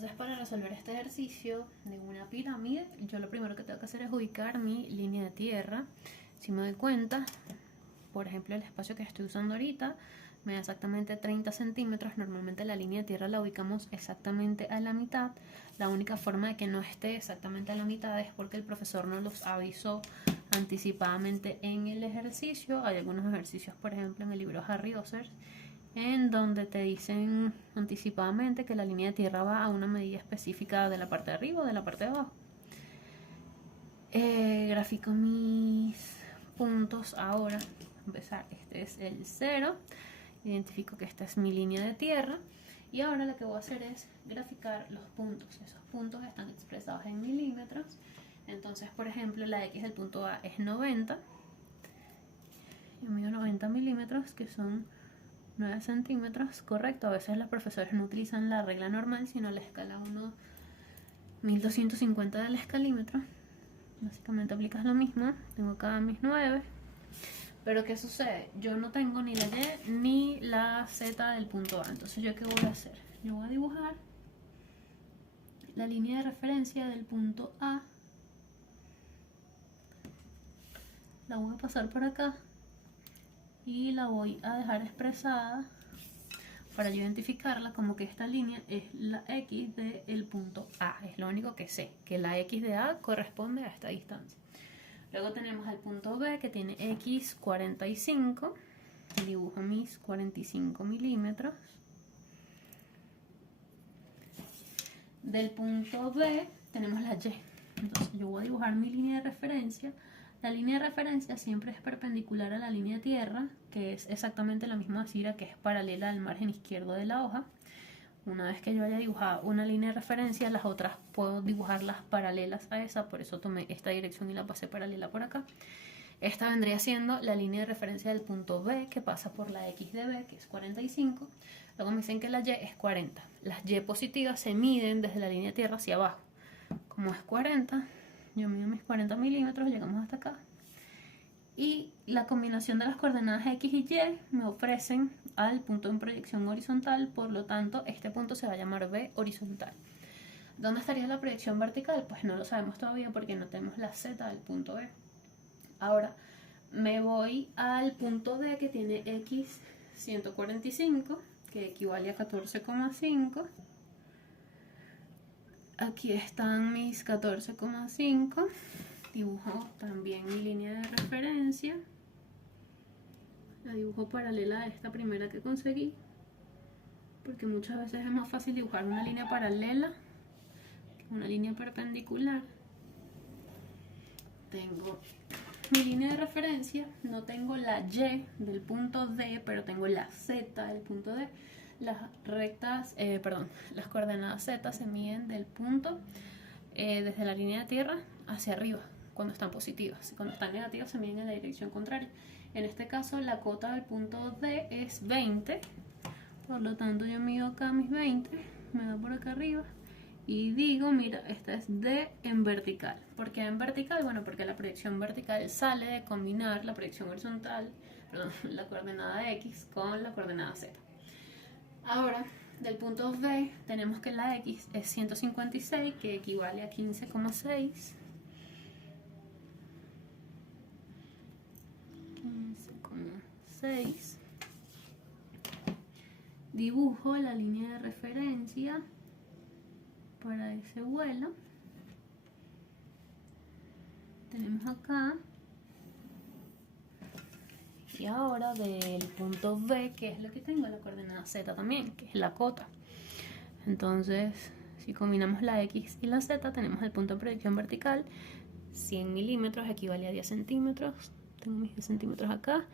Entonces, para resolver este ejercicio de una pirámide, yo lo primero que tengo que hacer es ubicar mi línea de tierra. Si me doy cuenta, por ejemplo, el espacio que estoy usando ahorita me da exactamente 30 centímetros. Normalmente la línea de tierra la ubicamos exactamente a la mitad. La única forma de que no esté exactamente a la mitad es porque el profesor nos los avisó anticipadamente en el ejercicio. Hay algunos ejercicios, por ejemplo, en el libro Harry Osser, en donde te dicen anticipadamente que la línea de tierra va a una medida específica de la parte de arriba o de la parte de abajo. Grafico mis puntos ahora. Empezar, este es el 0, identifico que esta es mi línea de tierra y ahora lo que voy a hacer es graficar los puntos. Esos puntos están expresados en milímetros. Entonces, por ejemplo, la X del punto A es 90. Yo mido 90 milímetros, que son 9 centímetros, correcto. A veces los profesores no utilizan la regla normal, sino la escala 1250 del escalímetro. Básicamente aplicas lo mismo. Tengo acá mis 9. Pero ¿qué sucede? Yo no tengo ni la Y ni la Z del punto A. Entonces, ¿yo qué voy a hacer? Yo voy a dibujar la línea de referencia del punto A. La voy a pasar por acá y la voy a dejar expresada para yo identificarla como que esta línea es la X del punto A. Es lo único que sé, que la X de A corresponde a esta distancia. Luego tenemos el punto B, que tiene X 45. Dibujo mis 45 milímetros. Del punto B tenemos la Y. Entonces yo voy a dibujar mi línea de referencia. La línea de referencia siempre es perpendicular a la línea de tierra, que es exactamente la misma decir que es paralela al margen izquierdo de la hoja. Una vez que yo haya dibujado una línea de referencia, las otras puedo dibujarlas paralelas a esa, por eso tomé esta dirección y la pasé paralela por acá. Esta vendría siendo la línea de referencia del punto B, que pasa por la X de B, que es 45. Luego me dicen que la Y es 40. Las Y positivas se miden desde la línea de tierra hacia abajo. Como es 40, yo mido mis 40 milímetros, llegamos hasta acá. Y la combinación de las coordenadas X y Y me ofrecen al punto en proyección horizontal, por lo tanto este punto se va a llamar B horizontal. ¿Dónde estaría la proyección vertical? Pues no lo sabemos todavía porque no tenemos la Z del punto B. Ahora me voy al punto D, que tiene X 145, que equivale a 14,5. Aquí están mis 14,5. Dibujo también mi línea de referencia. La dibujo paralela a esta primera que conseguí, porque muchas veces es más fácil dibujar una línea paralela que una línea perpendicular. Tengo mi línea de referencia, no tengo la Y del punto D, pero tengo la Z del punto D. Las rectas, las coordenadas Z se miden del punto desde la línea de tierra hacia arriba, cuando están positivas. Cuando están negativas se miden en la dirección contraria. En este caso la cota del punto D es 20, por lo tanto yo mido acá mis 20, me da por acá arriba y digo, mira, esta es D en vertical. ¿Por qué en vertical? Bueno, porque la proyección vertical sale de combinar la proyección horizontal, la coordenada X con la coordenada Z. Ahora, del punto B tenemos que la X es 156, que equivale a 15,6. 15,6. Dibujo la línea de referencia para ese vuelo. Tenemos acá. Y ahora del punto B, que es lo que tengo, la coordenada Z también, que es la cota. Entonces, si combinamos la X y la Z, tenemos el punto de proyección vertical. 100 milímetros equivale a 10 centímetros. Tengo mis 10 centímetros acá.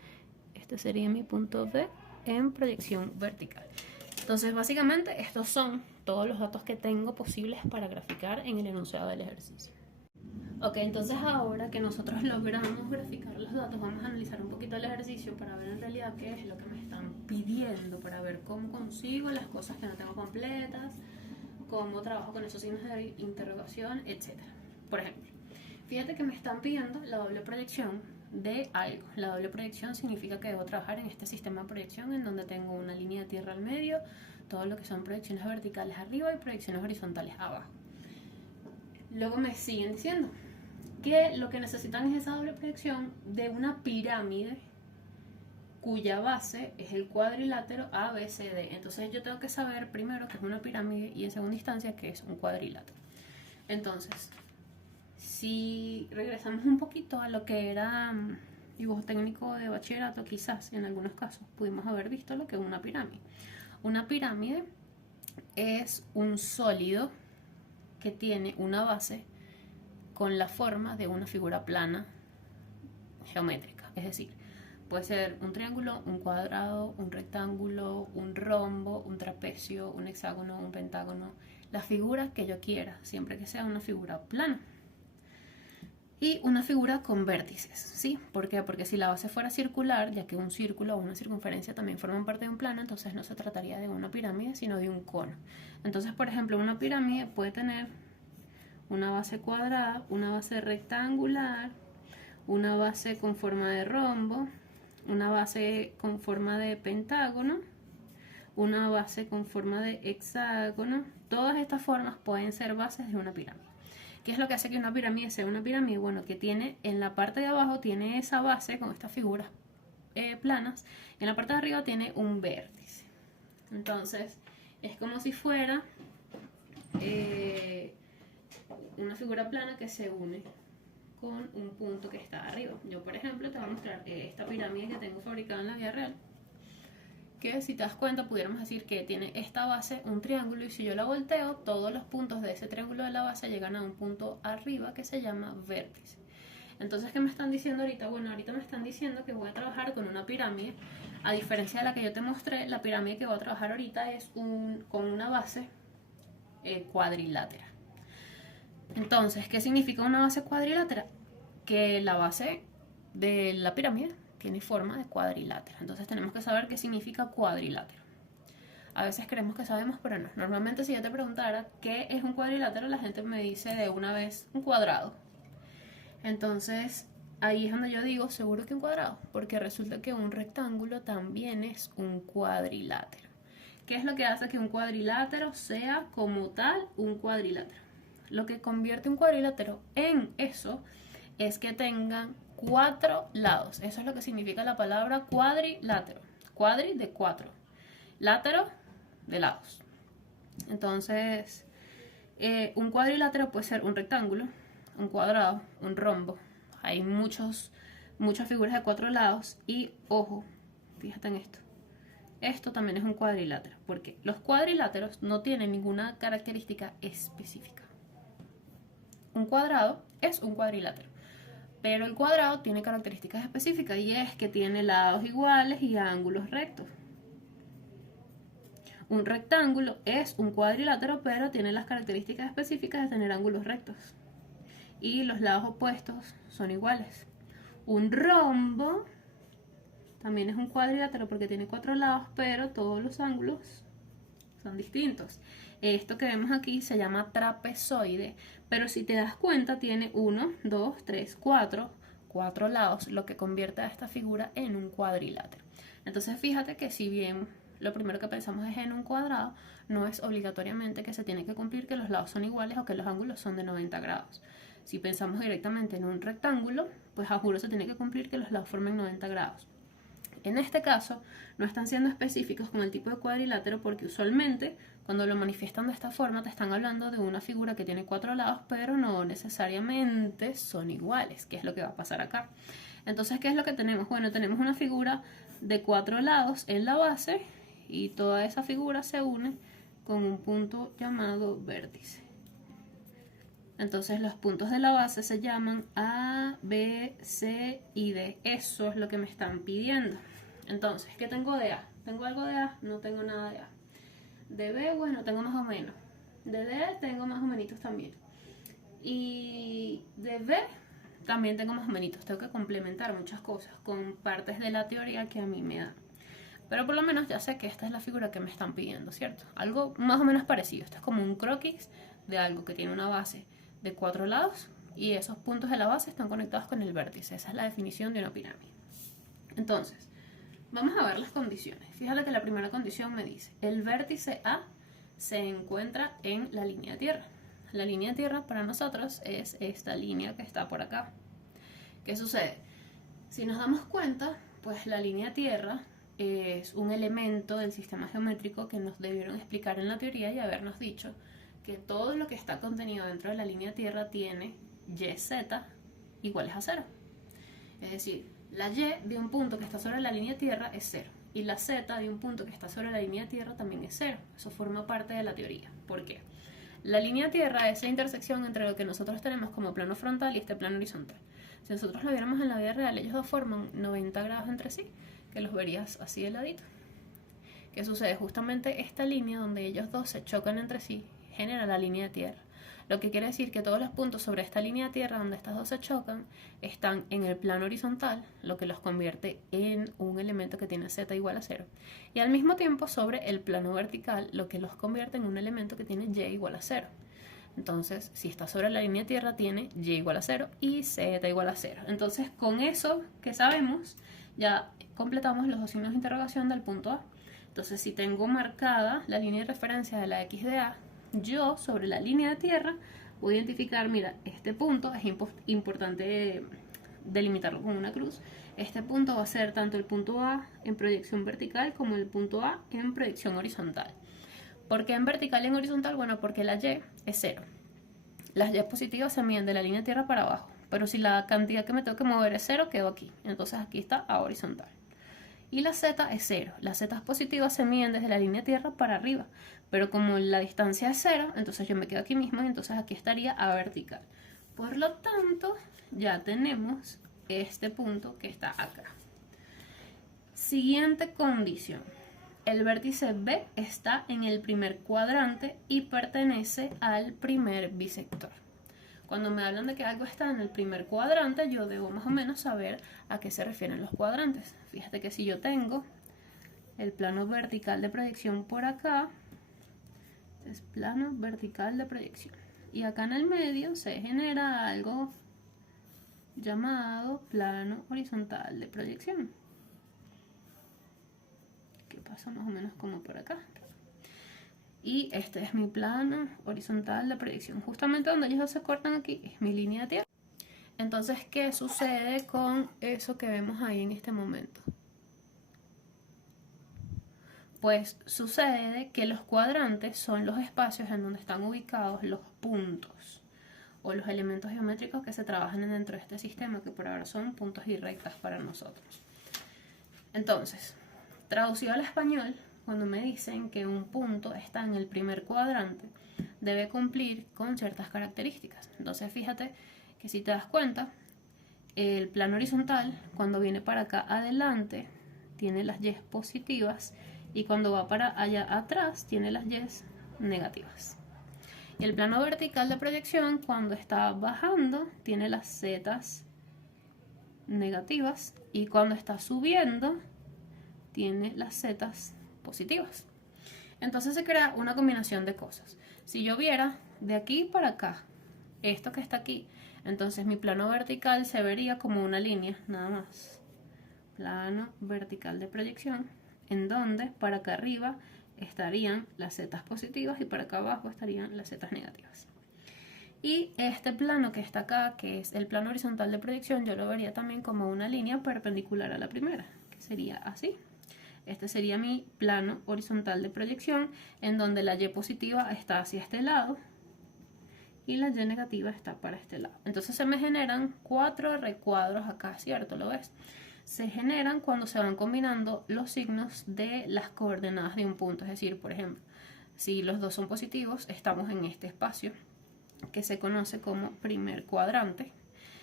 Este sería mi punto B en proyección vertical. Entonces, básicamente, estos son todos los datos que tengo posibles para graficar en el enunciado del ejercicio. Ok, entonces ahora que nosotros logramos graficar los datos, vamos a analizar un poquito el ejercicio para ver en realidad qué es lo que me están pidiendo, para ver cómo consigo las cosas que no tengo completas, cómo trabajo con esos signos de interrogación, etc. Por ejemplo, fíjate que me están pidiendo la doble proyección de algo. La doble proyección significa que debo trabajar en este sistema de proyección en donde tengo una línea de tierra al medio, todo lo que son proyecciones verticales arriba y proyecciones horizontales abajo. Luego me siguen diciendo que lo que necesitan es esa doble proyección de una pirámide cuya base es el cuadrilátero ABCD. Entonces yo tengo que saber primero qué es una pirámide y en segunda instancia qué es un cuadrilátero. Entonces, si regresamos un poquito a lo que era dibujo técnico de bachillerato, quizás en algunos casos pudimos haber visto lo que es una pirámide. Una pirámide es un sólido que tiene una base con la forma de una figura plana geométrica, es decir, puede ser un triángulo, un cuadrado, un rectángulo, un rombo, un trapecio, un hexágono, un pentágono, la figura que yo quiera, siempre que sea una figura plana. Y una figura con vértices, ¿sí? ¿Por qué? Porque si la base fuera circular, ya que un círculo o una circunferencia también forman parte de un plano, entonces no se trataría de una pirámide, sino de un cono. Entonces, por ejemplo, una pirámide puede tener una base cuadrada, una base rectangular, una base con forma de rombo, una base con forma de pentágono, una base con forma de hexágono. Todas estas formas pueden ser bases de una pirámide. ¿Qué es lo que hace que una pirámide sea una pirámide? Bueno, que tiene en la parte de abajo tiene esa base con estas figuras planas, y en la parte de arriba tiene un vértice. Entonces es como si fuera una figura plana que se une con un punto que está arriba. Yo, por ejemplo, te voy a mostrar esta pirámide que tengo fabricada en la vida real, que si te das cuenta pudiéramos decir que tiene esta base, un triángulo, y si yo la volteo, todos los puntos de ese triángulo de la base llegan a un punto arriba que se llama vértice. Entonces, ¿qué me están diciendo ahorita? Bueno, ahorita me están diciendo que voy a trabajar con una pirámide. A diferencia de la que yo te mostré, la pirámide que voy a trabajar ahorita es con una base cuadrilátera. Entonces, ¿qué significa una base cuadrilátera? Que la base de la pirámide tiene forma de cuadrilátero. Entonces tenemos que saber qué significa cuadrilátero. A veces creemos que sabemos, pero no. Normalmente si yo te preguntara qué es un cuadrilátero, la gente me dice de una vez un cuadrado. Entonces ahí es donde yo digo, seguro que un cuadrado, porque resulta que un rectángulo también es un cuadrilátero. ¿Qué es lo que hace que un cuadrilátero sea como tal un cuadrilátero? Lo que convierte un cuadrilátero en eso es que tengan 4 lados. Eso es lo que significa la palabra cuadrilátero. Cuadri de 4, látero de lados. Entonces, un cuadrilátero puede ser un rectángulo, un cuadrado, un rombo. Hay muchas figuras de 4 lados y, ojo, fíjate en esto. Esto también es un cuadrilátero, porque los cuadriláteros no tienen ninguna característica específica. Un cuadrado es un cuadrilátero, pero el cuadrado tiene características específicas y es que tiene lados iguales y ángulos rectos. Un rectángulo es un cuadrilátero, pero tiene las características específicas de tener ángulos rectos y los lados opuestos son iguales. Un rombo también es un cuadrilátero porque tiene 4 lados, pero todos los ángulos son distintos. Esto que vemos aquí se llama trapezoide, pero si te das cuenta tiene 1, 2, 3, 4 lados, lo que convierte a esta figura en un cuadrilátero. Entonces fíjate que si bien lo primero que pensamos es en un cuadrado, no es obligatoriamente que se tiene que cumplir que los lados son iguales o que los ángulos son de 90 grados. Si pensamos directamente en un rectángulo, pues a juro se tiene que cumplir que los lados formen 90 grados. En este caso, no están siendo específicos con el tipo de cuadrilátero porque usualmente cuando lo manifiestan de esta forma te están hablando de una figura que tiene 4 lados, pero no necesariamente son iguales, que es lo que va a pasar acá. Entonces, ¿qué es lo que tenemos? Bueno, tenemos una figura de 4 lados en la base y toda esa figura se une con un punto llamado vértice. Entonces los puntos de la base se llaman A, B, C y D. Eso es lo que me están pidiendo. Entonces, ¿qué tengo de A? ¿Tengo algo de A? No tengo nada de A. De B, bueno, tengo más o menos. De D tengo más o menos también. Y de B también tengo más o menos. Tengo que complementar muchas cosas con partes de la teoría que a mí me dan. Pero por lo menos ya sé que esta es la figura que me están pidiendo, ¿cierto? Algo más o menos parecido. Esto es como un croquis de algo que tiene una base de 4 lados y esos puntos de la base están conectados con el vértice. Esa es la definición de una pirámide. Entonces, Vamos a ver las condiciones. Fíjate que la primera condición me dice, el vértice A se encuentra en la línea de tierra. La línea de tierra para nosotros es esta línea que está por acá. ¿Qué sucede? Si nos damos cuenta, pues la línea de tierra es un elemento del sistema geométrico que nos debieron explicar en la teoría y habernos dicho que todo lo que está contenido dentro de la línea de tierra tiene YZ iguales a 0. Es decir, la Y de un punto que está sobre la línea de tierra es 0 y la Z de un punto que está sobre la línea de tierra también es 0. Eso forma parte de la teoría. ¿Por qué? La línea de tierra es la intersección entre lo que nosotros tenemos como plano frontal y este plano horizontal. Si nosotros lo viéramos en la vida real, ellos dos forman 90 grados entre sí, que los verías así de ladito. ¿Qué sucede? Justamente esta línea donde ellos dos se chocan entre sí genera la línea de tierra. Lo que quiere decir que todos los puntos sobre esta línea de tierra donde estas dos se chocan están en el plano horizontal, lo que los convierte en un elemento que tiene z igual a 0. Y al mismo tiempo sobre el plano vertical, lo que los convierte en un elemento que tiene y igual a 0. Entonces, si está sobre la línea de tierra, tiene y igual a 0 y z igual a 0. Entonces, con eso que sabemos, ya completamos los dos signos de interrogación del punto A. Entonces, si tengo marcada la línea de referencia de la x de A, yo sobre la línea de tierra voy a identificar, mira, este punto es importante delimitarlo con una cruz. Este punto va a ser tanto el punto A en proyección vertical como el punto A en proyección horizontal. ¿Por qué en vertical y en horizontal? Bueno, porque la y es 0. Las y positivas se miden de la línea de tierra para abajo, pero si la cantidad que me tengo que mover es 0, quedo aquí. Entonces aquí está a horizontal. Y la z es 0. Las z positivas se miden desde la línea de tierra para arriba, pero como la distancia es 0, entonces yo me quedo aquí mismo y entonces aquí estaría a vertical. Por lo tanto, ya tenemos este punto que está acá. Siguiente condición. El vértice B está en el primer cuadrante y pertenece al primer bisector. Cuando me hablan de que algo está en el primer cuadrante, yo debo más o menos saber a qué se refieren los cuadrantes. Fíjate que si yo tengo el plano vertical de proyección por acá, es plano vertical de proyección. Y acá en el medio se genera algo llamado plano horizontal de proyección. Que pasa más o menos como por acá. Y este es mi plano horizontal de proyección. Justamente donde ellos se cortan aquí es mi línea de tierra. Entonces, ¿qué sucede con eso que vemos ahí en este momento? Pues sucede que los cuadrantes son los espacios en donde están ubicados los puntos o los elementos geométricos que se trabajan dentro de este sistema, que por ahora son puntos y rectas para nosotros. Entonces, traducido al español, cuando me dicen que un punto está en el primer cuadrante, debe cumplir con ciertas características. Entonces fíjate que si te das cuenta, el plano horizontal, cuando viene para acá adelante, tiene las y positivas, y cuando va para allá atrás, tiene las y negativas. Y el plano vertical de proyección, cuando está bajando, tiene las z negativas, y cuando está subiendo, tiene las z positivas. Entonces se crea una combinación de cosas. Si yo viera de aquí para acá, esto que está aquí, entonces mi plano vertical se vería como una línea, nada más. Plano vertical de proyección, en donde para acá arriba estarían las z positivas y para acá abajo estarían las z negativas. Y este plano que está acá, que es el plano horizontal de proyección, yo lo vería también como una línea perpendicular a la primera, que sería así. Este sería mi plano horizontal de proyección, en donde la y positiva está hacia este lado y la y negativa está para este lado. Entonces se me generan 4 recuadros acá, ¿cierto? ¿Lo ves? Se generan cuando se van combinando los signos de las coordenadas de un punto. Es decir, por ejemplo, si los dos son positivos, estamos en este espacio que se conoce como primer cuadrante.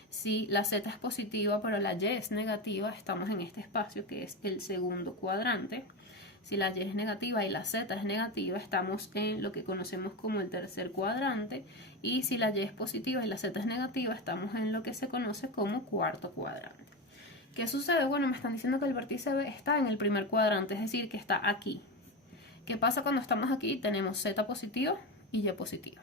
Si la z es positiva pero la y es negativa, estamos en este espacio que es el segundo cuadrante. Si la y es negativa y la z es negativa, estamos en lo que conocemos como el tercer cuadrante. Y si la y es positiva y la z es negativa, estamos en lo que se conoce como cuarto cuadrante. ¿Qué sucede? Bueno, me están diciendo que el vértice B está en el primer cuadrante, es decir, que está aquí. ¿Qué pasa cuando estamos aquí? Tenemos z positiva y y positiva.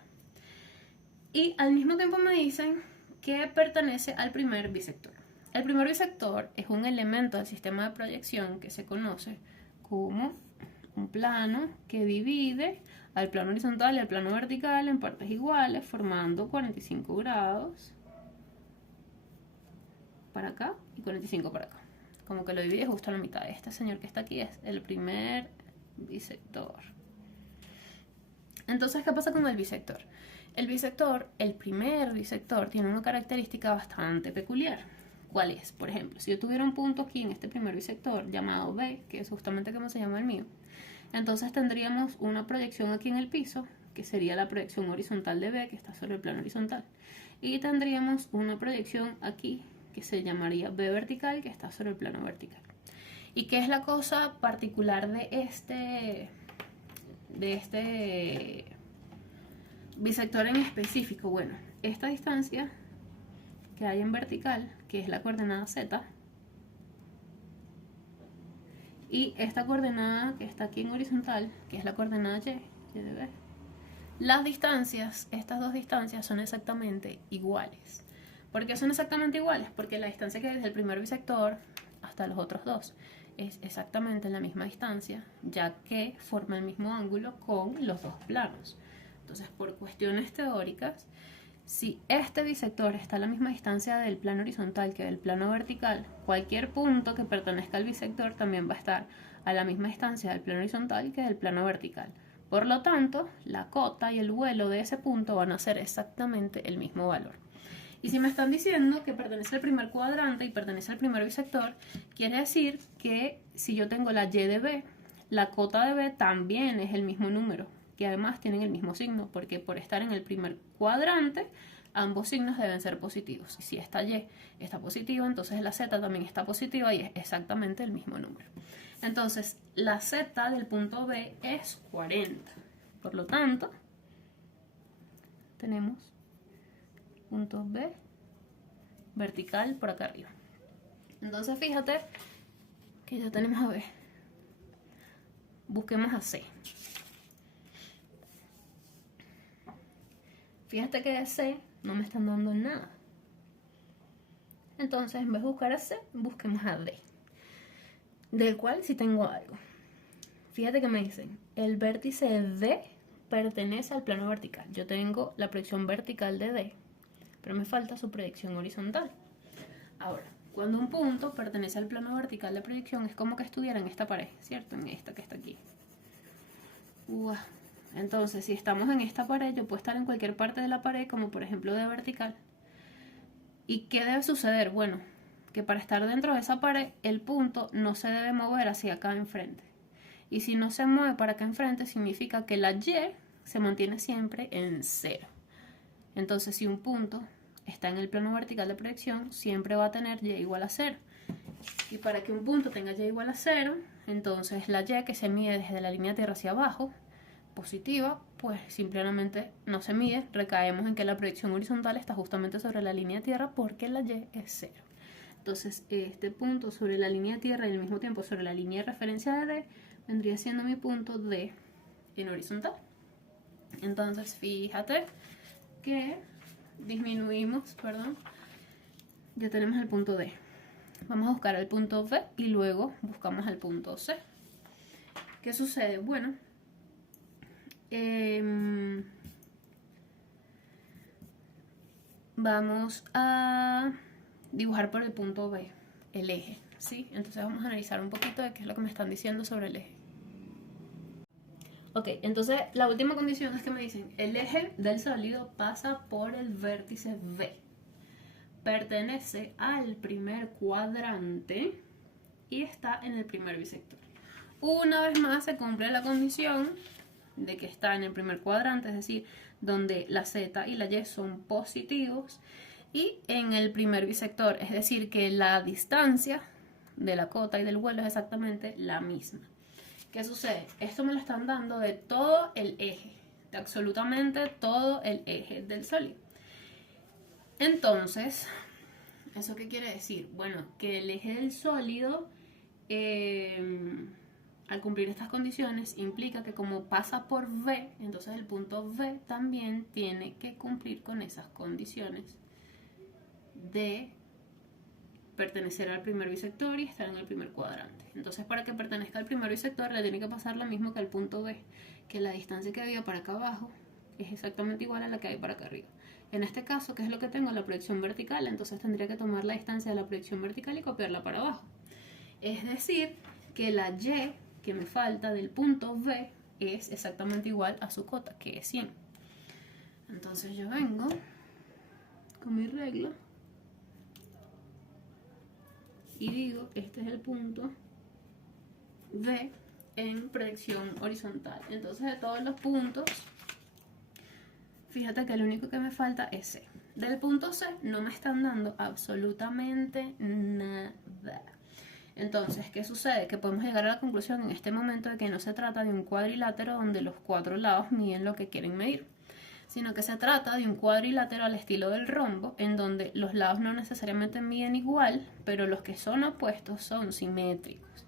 Y al mismo tiempo me dicen que pertenece al primer bisector. El primer bisector es un elemento del sistema de proyección que se conoce como un plano que divide al plano horizontal y al plano vertical en partes iguales, formando 45 grados para acá y 45 para acá. Como que lo divide justo a la mitad. Este señor que está aquí es el primer bisector. Entonces, ¿qué pasa con el bisector? El primer bisector, tiene una característica bastante peculiar. ¿Cuál es? Por ejemplo, si yo tuviera un punto aquí en este primer bisector llamado B, que es justamente como se llama el mío, entonces tendríamos una proyección aquí en el piso, que sería la proyección horizontal de B, que está sobre el plano horizontal. Y tendríamos una proyección aquí, que se llamaría B vertical, que está sobre el plano vertical. ¿Y qué es la cosa particular de este bisector en específico? Bueno, esta distancia que hay en vertical, que es la coordenada Z, y esta coordenada que está aquí en horizontal, que es la coordenada Y de B. Las distancias, estas dos distancias son exactamente iguales. ¿Por qué son exactamente iguales? Porque la distancia que hay desde el primer bisector hasta los otros dos es exactamente la misma distancia, ya que forma el mismo ángulo con los dos planos. Entonces, por cuestiones teóricas, si este bisector está a la misma distancia del plano horizontal que del plano vertical, cualquier punto que pertenezca al bisector también va a estar a la misma distancia del plano horizontal que del plano vertical. Por lo tanto, la cota y el vuelo de ese punto van a ser exactamente el mismo valor. Y si me están diciendo que pertenece al primer cuadrante y pertenece al primer bisector, quiere decir que si yo tengo la Y de B, la cota de B también es el mismo número, que además tienen el mismo signo, porque por estar en el primer cuadrante, ambos signos deben ser positivos. Y si esta Y está positiva, entonces la Z también está positiva y es exactamente el mismo número. Entonces, la Z del punto B es 40. Por lo tanto, tenemos punto B vertical por acá arriba. Entonces, fíjate que ya tenemos a B. Busquemos a C. Fíjate que de C no me están dando nada. Entonces, en vez de buscar a C, busquemos a D, del cual sí tengo algo. Fíjate que me dicen, el vértice de D pertenece al plano vertical. Yo tengo la proyección vertical de D, pero me falta su proyección horizontal. Ahora, cuando un punto pertenece al plano vertical de proyección, es como que estuviera en esta pared, ¿cierto? En esta que está aquí. Entonces, si estamos en esta pared, yo puedo estar en cualquier parte de la pared, como por ejemplo de vertical. ¿Y qué debe suceder? Bueno, que para estar dentro de esa pared, el punto no se debe mover hacia acá enfrente. Y si no se mueve para acá enfrente, significa que la Y se mantiene siempre en 0. Entonces, si un punto está en el plano vertical de proyección, siempre va a tener Y igual a 0. Y para que un punto tenga Y igual a 0, entonces la Y que se mide desde la línea tierra hacia abajo, positiva, pues simplemente no se mide. Recaemos en que la proyección horizontal está justamente sobre la línea tierra porque la Y es 0. Entonces, este punto sobre la línea tierra y al mismo tiempo sobre la línea de referencia de D vendría siendo mi punto D en horizontal. Entonces, fíjate que disminuimos, ya tenemos el punto D. Vamos a buscar el punto B y luego buscamos el punto C. ¿Qué sucede? Bueno, vamos a dibujar por el punto B el eje, ¿sí? Entonces vamos a analizar un poquito de qué es lo que me están diciendo sobre el eje. Ok, entonces la última condición es que me dicen, el eje del sólido pasa por el vértice B, pertenece al primer cuadrante y está en el primer bisector. Una vez más se cumple la condición de que está en el primer cuadrante, es decir, donde la Z y la Y son positivos, y en el primer bisector, es decir, que la distancia de la cota y del vuelo es exactamente la misma. ¿Qué sucede? Esto me lo están dando de todo el eje, de absolutamente todo el eje del sólido. Entonces, ¿eso qué quiere decir? Bueno, que el eje del sólido, al cumplir estas condiciones, implica que como pasa por V, entonces el punto V también tiene que cumplir con esas condiciones de pertenecer al primer bisector y estar en el primer cuadrante. Entonces, para que pertenezca al primer bisector le tiene que pasar lo mismo que al punto B, que la distancia que había para acá abajo es exactamente igual a la que hay para acá arriba. En este caso, ¿qué es lo que tengo? La proyección vertical, entonces tendría que tomar la distancia de la proyección vertical y copiarla para abajo. Es decir, que la Y que me falta del punto B es exactamente igual a su cota, que es 100. Entonces yo vengo con mi regla y digo, este es el punto B en proyección horizontal. Entonces, de todos los puntos, fíjate que el único que me falta es C. Del punto C no me están dando absolutamente nada. Entonces, ¿qué sucede? Que podemos llegar a la conclusión en este momento de que no se trata de un cuadrilátero donde los 4 lados miden lo que quieren medir, sino que se trata de un cuadrilátero al estilo del rombo, en donde los lados no necesariamente miden igual, pero los que son opuestos son simétricos.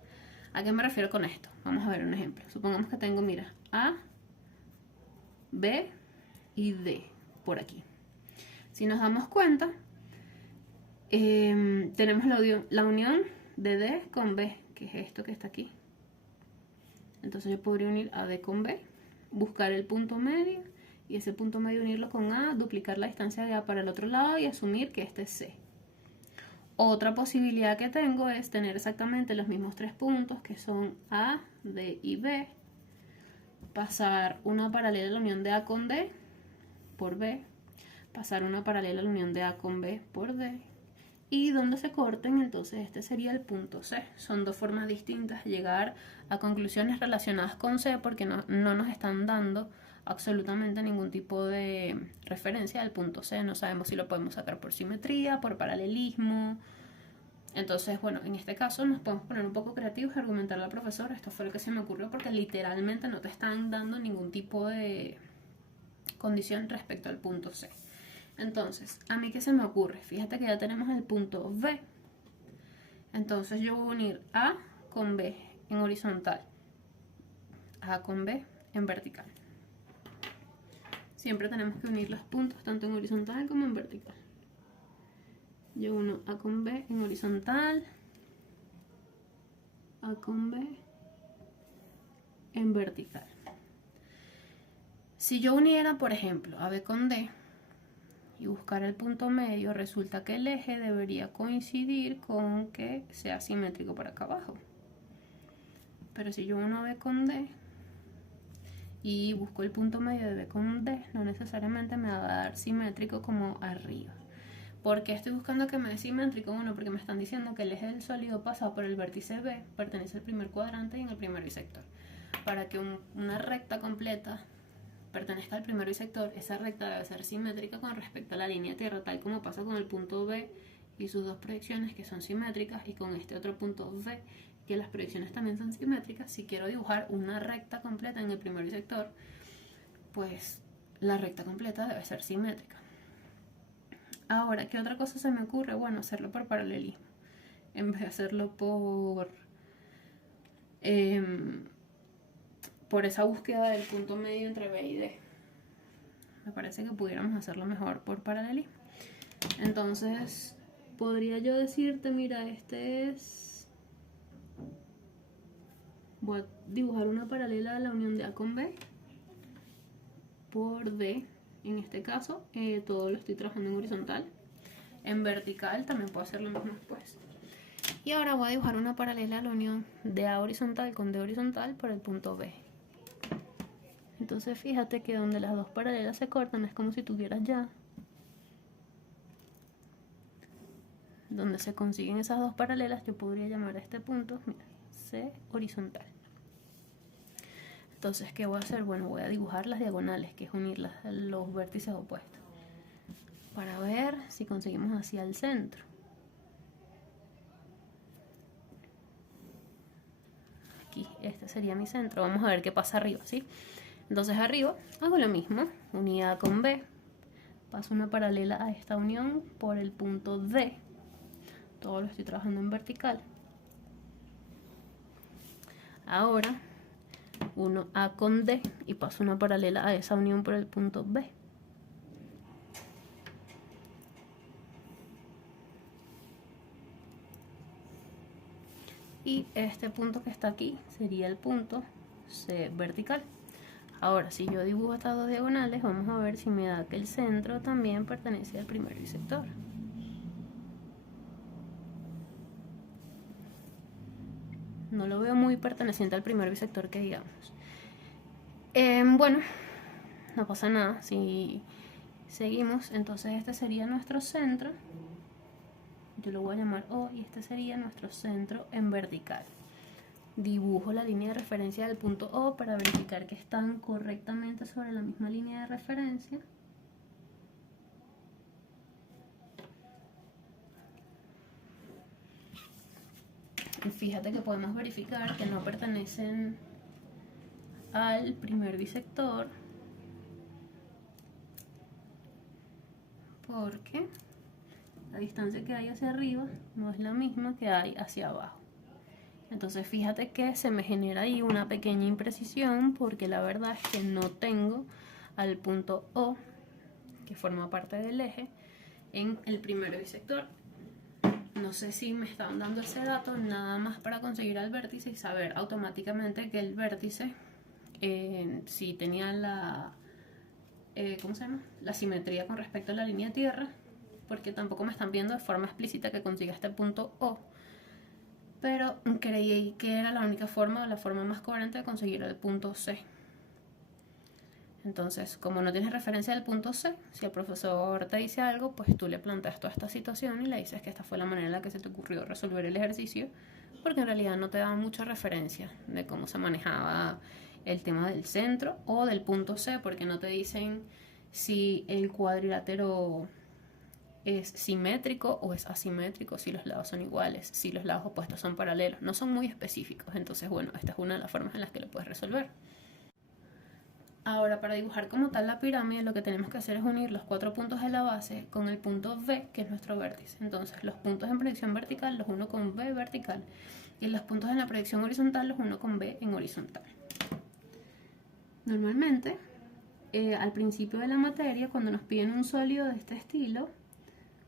¿A qué me refiero con esto? Vamos a ver un ejemplo. Supongamos que tengo, mira, A, B y D por aquí. Si nos damos cuenta, tenemos la unión de D con B, que es esto que está aquí. Entonces yo podría unir a D con B, buscar el punto medio y ese punto medio unirlo con A, duplicar la distancia de A para el otro lado y asumir que este es C. Otra posibilidad que tengo es tener exactamente los mismos 3 puntos que son A, D y B, pasar una paralela a la unión de A con D por B, pasar una paralela a la unión de A con B por D, y donde se corten, entonces este sería el punto C. Son dos formas distintas de llegar a conclusiones relacionadas con C, porque no nos están dando absolutamente ningún tipo de referencia al punto C. No sabemos si lo podemos sacar por simetría, por paralelismo. Entonces, bueno, en este caso nos podemos poner un poco creativos y argumentarle al profesor. Esto fue lo que se me ocurrió, porque literalmente no te están dando ningún tipo de condición respecto al punto C. Entonces, ¿a mí qué se me ocurre? Fíjate que ya tenemos el punto B. Entonces yo voy a unir A con B en horizontal, A con B en vertical. Siempre tenemos que unir los puntos tanto en horizontal como en vertical. Yo uno A con B en horizontal, A con B en vertical. Si yo uniera, por ejemplo, a B con D y buscar el punto medio, resulta que el eje debería coincidir con que sea simétrico para acá abajo. Pero si yo uno a B con D y busco el punto medio de B con D, no necesariamente me va a dar simétrico como arriba. ¿Por qué estoy buscando que me dé simétrico? Bueno, porque me están diciendo que el eje del sólido pasado por el vértice B pertenece al primer cuadrante y en el primer bisector. Para que una recta completa pertenezca al primer bisector, esa recta debe ser simétrica con respecto a la línea tierra, tal como pasa con el punto B y sus dos proyecciones que son simétricas, y con este otro punto B que las proyecciones también son simétricas. Si quiero dibujar una recta completa en el primer bisector, pues la recta completa debe ser simétrica. Ahora, ¿qué otra cosa se me ocurre? Bueno, hacerlo por paralelismo, en vez de hacerlo por esa búsqueda del punto medio entre B y D. Me parece que pudiéramos hacerlo mejor por paralelismo. Entonces, podría yo decirte, mira, voy a dibujar una paralela a la unión de A con B por D. En este caso, todo lo estoy trabajando en horizontal. En vertical también puedo hacer lo mismo después. Y ahora voy a dibujar una paralela a la unión de A horizontal con D horizontal por el punto B. Entonces fíjate que donde las dos paralelas se cortan es como si tuvieras ya donde se consiguen esas dos paralelas. Yo podría llamar a este punto, mira, C horizontal. Entonces, ¿qué voy a hacer? Bueno, voy a dibujar las diagonales, que es unir los vértices opuestos, para ver si conseguimos hacia el centro. Aquí, este sería mi centro. Vamos a ver qué pasa arriba, ¿sí? Entonces arriba hago lo mismo, unidad con B, paso una paralela a esta unión por el punto D, todo lo estoy trabajando en vertical. Ahora uno A con D y paso una paralela a esa unión por el punto B. y este punto que está aquí sería el punto C vertical. Ahora, si yo dibujo estas dos diagonales, vamos a ver si me da que el centro también pertenece al primer bisector. No lo veo muy perteneciente al primer bisector, que digamos. Bueno, no pasa nada si seguimos. Entonces este sería nuestro centro. Yo lo voy a llamar O y este sería nuestro centro en vertical. Dibujo la línea de referencia del punto O para verificar que están correctamente sobre la misma línea de referencia. Y fíjate que podemos verificar que no pertenecen al primer bisector, porque la distancia que hay hacia arriba no es la misma que hay hacia abajo. Entonces fíjate que se me genera ahí una pequeña imprecisión, porque la verdad es que no tengo al punto O, que forma parte del eje, en el primer bisector. No sé si me estaban dando ese dato nada más para conseguir al vértice y saber automáticamente que el vértice, si tenía la, ¿cómo se llama?, la simetría con respecto a la línea de tierra, porque tampoco me están viendo de forma explícita que consiga este punto O, pero creí que era la única forma o la forma más coherente de conseguir el punto C. Entonces, como no tienes referencia del punto C, si el profesor te dice algo, pues tú le planteas toda esta situación y le dices que esta fue la manera en la que se te ocurrió resolver el ejercicio, porque en realidad no te da mucha referencia de cómo se manejaba el tema del centro o del punto C, porque no te dicen si el cuadrilátero es simétrico o es asimétrico, si los lados son iguales, si los lados opuestos son paralelos. No son muy específicos. Entonces, bueno, esta es una de las formas en las que lo puedes resolver. Ahora, para dibujar como tal la pirámide, lo que tenemos que hacer es unir los 4 puntos de la base con el punto B, que es nuestro vértice. Entonces, los puntos en proyección vertical los uno con B vertical, y los puntos en la proyección horizontal los uno con B en horizontal. Normalmente, al principio de la materia, cuando nos piden un sólido de este estilo,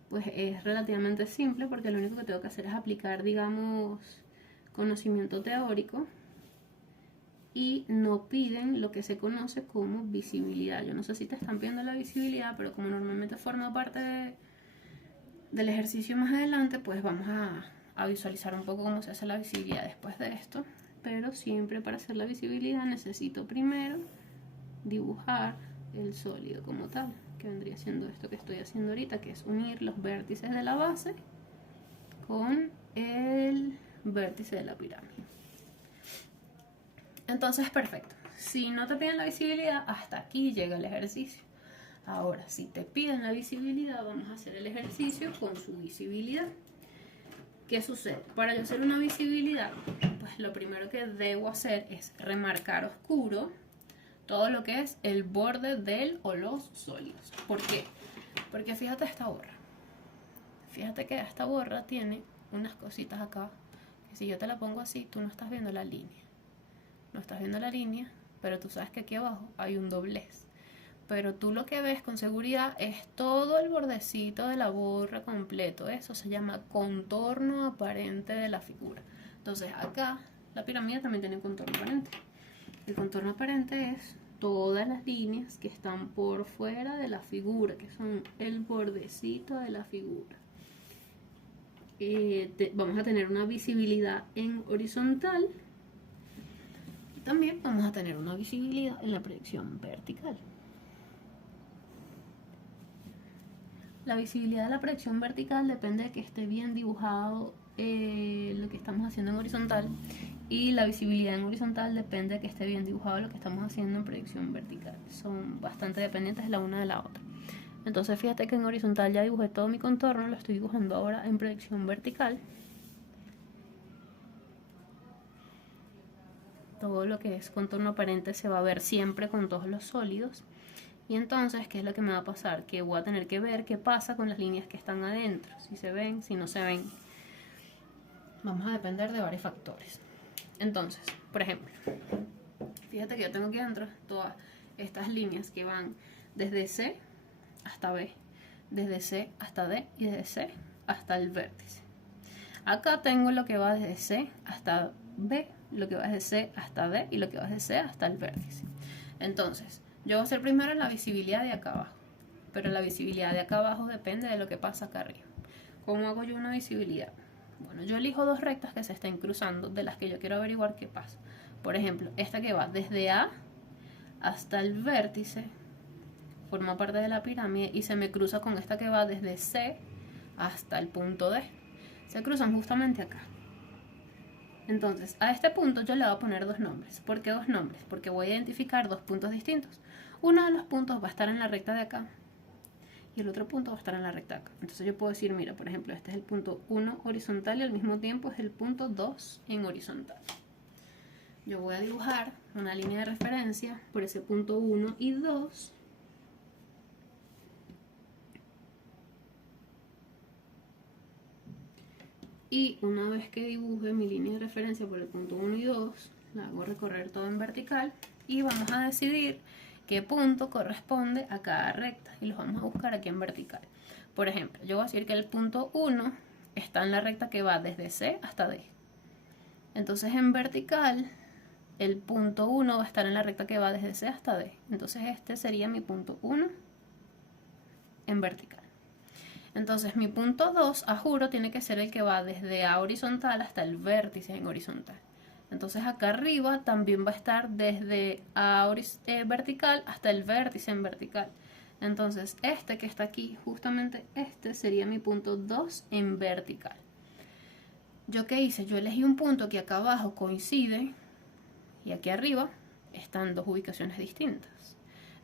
pues es relativamente simple, porque lo único que tengo que hacer es aplicar, digamos, conocimiento teórico, y no piden lo que se conoce como visibilidad. Yo no sé si te están pidiendo la visibilidad, pero como normalmente forma parte del ejercicio más adelante, pues vamos a visualizar un poco cómo se hace la visibilidad después de esto. Pero siempre para hacer la visibilidad necesito primero dibujar el sólido como tal, que vendría siendo esto que estoy haciendo ahorita, que es unir los vértices de la base con el vértice de la pirámide. Entonces, perfecto. Si no te piden la visibilidad, hasta aquí llega el ejercicio. Ahora, si te piden la visibilidad, vamos a hacer el ejercicio con su visibilidad. ¿Qué sucede? Para yo hacer una visibilidad, pues lo primero que debo hacer es remarcar oscuro todo lo que es el borde del o los sólidos. ¿Por qué? Porque fíjate esta borra. Fíjate que esta borra tiene unas cositas acá, que si yo te la pongo así, tú no estás viendo la línea. No estás viendo la línea, pero tú sabes que aquí abajo hay un doblez. Pero tú lo que ves con seguridad es todo el bordecito de la borra completo. Eso se llama contorno aparente de la figura. Entonces acá la pirámide también tiene un contorno aparente. El contorno aparente es todas las líneas que están por fuera de la figura, que son el bordecito de la figura. Vamos a tener una visibilidad en horizontal. También vamos a tener una visibilidad en la proyección vertical. La visibilidad de la proyección vertical depende de que esté bien dibujado lo que estamos haciendo en horizontal, y la visibilidad en horizontal depende de que esté bien dibujado lo que estamos haciendo en proyección vertical. Son bastante dependientes la una de la otra. Entonces fíjate que en horizontal ya dibujé todo mi contorno, lo estoy dibujando ahora en proyección vertical. Todo lo que es contorno aparente se va a ver siempre con todos los sólidos. Y entonces, ¿qué es lo que me va a pasar? Que voy a tener que ver qué pasa con las líneas que están adentro. Si se ven, si no se ven. Vamos a depender de varios factores. Entonces, por ejemplo, fíjate que yo tengo aquí adentro todas estas líneas que van desde C hasta B, desde C hasta D y desde C hasta el vértice. Acá tengo lo que va desde C hasta B, lo que va desde C hasta D y lo que va desde C hasta el vértice. Entonces, yo voy a hacer primero la visibilidad de acá abajo, pero la visibilidad de acá abajo depende de lo que pasa acá arriba. ¿Cómo hago yo una visibilidad? Bueno, yo elijo dos rectas que se estén cruzando, de las que yo quiero averiguar qué pasa. Por ejemplo, esta que va desde A hasta el vértice, forma parte de la pirámide y se me cruza con esta que va desde C hasta el punto D. Se cruzan justamente acá. Entonces, a este punto yo le voy a poner dos nombres. ¿Por qué dos nombres? Porque voy a identificar dos puntos distintos. Uno de los puntos va a estar en la recta de acá y el otro punto va a estar en la recta de acá. Entonces yo puedo decir, mira, por ejemplo, este es el punto 1 horizontal y al mismo tiempo es el punto 2 en horizontal. Yo voy a dibujar una línea de referencia por ese punto 1 y 2. Y una vez que dibuje mi línea de referencia por el punto 1 y 2, la hago recorrer todo en vertical y vamos a decidir qué punto corresponde a cada recta y los vamos a buscar aquí en vertical. Por ejemplo, yo voy a decir que el punto 1 está en la recta que va desde C hasta D. Entonces en vertical, el punto 1 va a estar en la recta que va desde C hasta D. Entonces este sería mi punto 1 en vertical. Entonces mi punto 2, a juro, tiene que ser el que va desde A horizontal hasta el vértice en horizontal. Entonces acá arriba también va a estar desde A vertical hasta el vértice en vertical. Entonces este que está aquí, justamente este sería mi punto 2 en vertical. ¿Yo qué hice? Yo elegí un punto que acá abajo coincide y aquí arriba están dos ubicaciones distintas.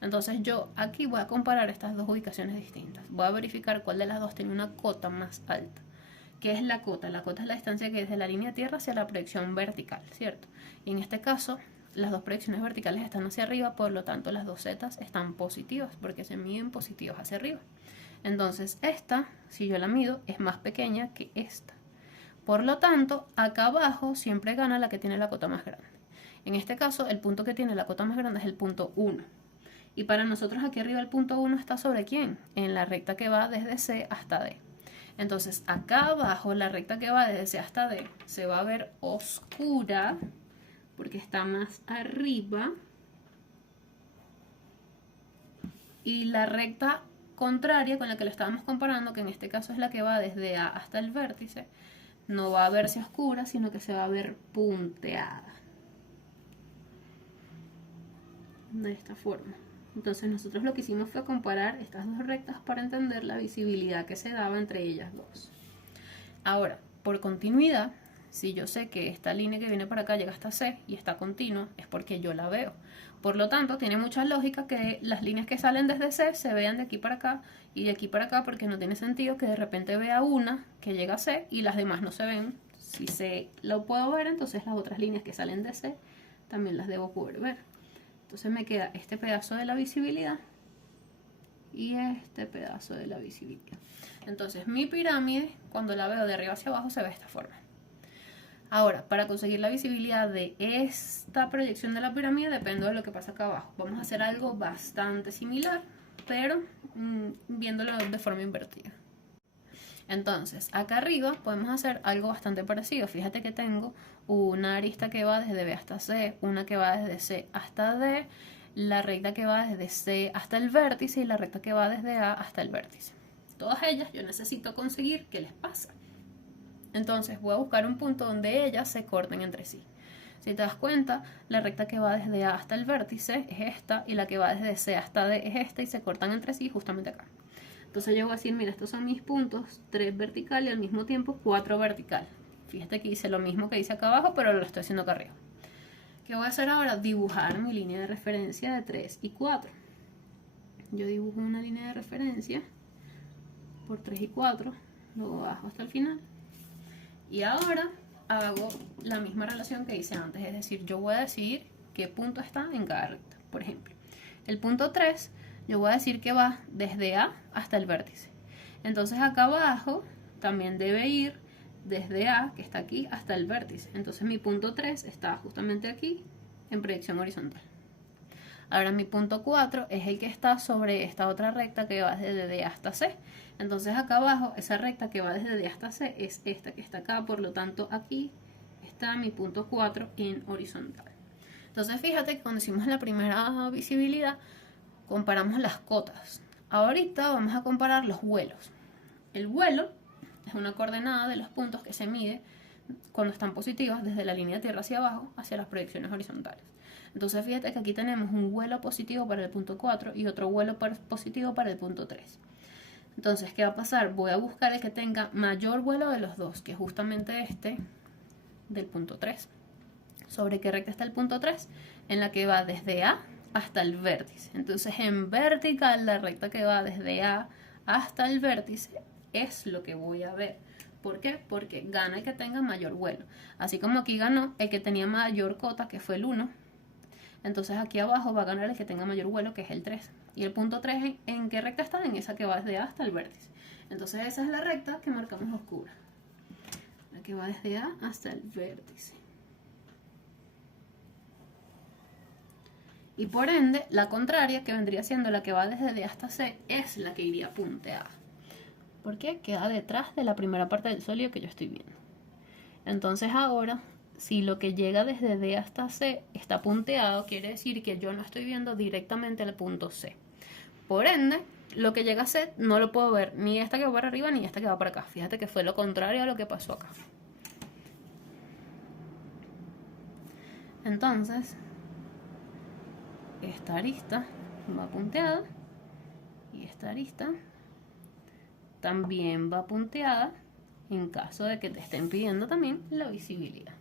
Entonces yo aquí voy a comparar estas dos ubicaciones distintas. Voy a verificar cuál de las dos tiene una cota más alta. ¿Qué es la cota? La cota es la distancia que es de la línea tierra hacia la proyección vertical, ¿cierto? Y en este caso, las dos proyecciones verticales están hacia arriba, por lo tanto las dos zetas están positivas, porque se miden positivos hacia arriba. Entonces esta, si yo la mido, es más pequeña que esta. Por lo tanto, acá abajo siempre gana la que tiene la cota más grande. En este caso, el punto que tiene la cota más grande es el punto 1. Y para nosotros aquí arriba el punto 1 está ¿sobre quién? En la recta que va desde C hasta D. Entonces acá abajo la recta que va desde C hasta D se va a ver oscura porque está más arriba. Y la recta contraria con la que lo estábamos comparando, que en este caso es la que va desde A hasta el vértice, no va a verse oscura, sino que se va a ver punteada. De esta forma. Entonces nosotros lo que hicimos fue comparar estas dos rectas para entender la visibilidad que se daba entre ellas dos. Ahora, por continuidad, si yo sé que esta línea que viene para acá llega hasta C y está continua, es porque yo la veo. Por lo tanto, tiene mucha lógica que las líneas que salen desde C se vean de aquí para acá y de aquí para acá, porque no tiene sentido que de repente vea una que llega a C y las demás no se ven. Si C lo puedo ver, entonces las otras líneas que salen de C también las debo poder ver. Entonces me queda este pedazo de la visibilidad y este pedazo de la visibilidad. Entonces mi pirámide, cuando la veo de arriba hacia abajo, se ve de esta forma. Ahora, para conseguir la visibilidad de esta proyección de la pirámide, depende de lo que pasa acá abajo. Vamos a hacer algo bastante similar, pero viéndolo de forma invertida. Entonces, acá arriba podemos hacer algo bastante parecido. Fíjate que tengo una arista que va desde B hasta C, una que va desde C hasta D, la recta que va desde C hasta el vértice y la recta que va desde A hasta el vértice. Todas ellas yo necesito conseguir qué les pasa. Entonces voy a buscar un punto donde ellas se corten entre sí. Si te das cuenta, la recta que va desde A hasta el vértice es esta y la que va desde C hasta D es esta y se cortan entre sí justamente acá. Entonces yo voy a decir, mira, estos son mis puntos, 3 vertical y al mismo tiempo 4 vertical. Fíjate que hice lo mismo que hice acá abajo, pero lo estoy haciendo acá arriba. ¿Qué voy a hacer ahora? Dibujar mi línea de referencia de 3 y 4. Yo dibujo una línea de referencia por 3 y 4, luego bajo hasta el final. Y ahora hago la misma relación que hice antes, es decir, yo voy a decidir qué punto está en cada recta. Por ejemplo, el punto 3, yo voy a decir que va desde A hasta el vértice. Entonces acá abajo también debe ir desde A, que está aquí, hasta el vértice. Entonces mi punto 3 está justamente aquí en proyección horizontal. Ahora mi punto 4 es el que está sobre esta otra recta que va desde D hasta C. Entonces acá abajo, esa recta que va desde D hasta C es esta que está acá, por lo tanto aquí está mi punto 4 en horizontal. Entonces fíjate que cuando hicimos la primera visibilidad, comparamos las cotas. Ahorita vamos a comparar los vuelos. El vuelo es una coordenada de los puntos que se mide cuando están positivas desde la línea de tierra hacia abajo hacia las proyecciones horizontales. Entonces fíjate que aquí tenemos un vuelo positivo para el punto 4 y otro vuelo positivo para el punto 3. Entonces, ¿qué va a pasar? Voy a buscar el que tenga mayor vuelo de los dos, que es justamente este del punto 3. ¿Sobre qué recta está el punto 3? En la que va desde A hasta el vértice. Entonces, en vertical, la recta que va desde A hasta el vértice es lo que voy a ver. ¿Por qué? Porque gana el que tenga mayor vuelo. Así como aquí ganó el que tenía mayor cota, que fue el 1. Entonces aquí abajo va a ganar el que tenga mayor vuelo, que es el 3. Y el punto 3, ¿en qué recta está? En esa que va desde A hasta el vértice. Entonces esa es la recta que marcamos oscura. La que va desde A hasta el vértice. Y por ende, la contraria, que vendría siendo la que va desde D hasta C, es la que iría punteada. ¿Por qué? Queda detrás de la primera parte del sólido que yo estoy viendo. Entonces ahora, si lo que llega desde D hasta C está punteado, quiere decir que yo no estoy viendo directamente el punto C. Por ende, lo que llega a C no lo puedo ver, ni esta que va para arriba ni esta que va para acá. Fíjate que fue lo contrario a lo que pasó acá. Entonces, esta arista va punteada y esta arista también va punteada en caso de que te estén pidiendo también la visibilidad.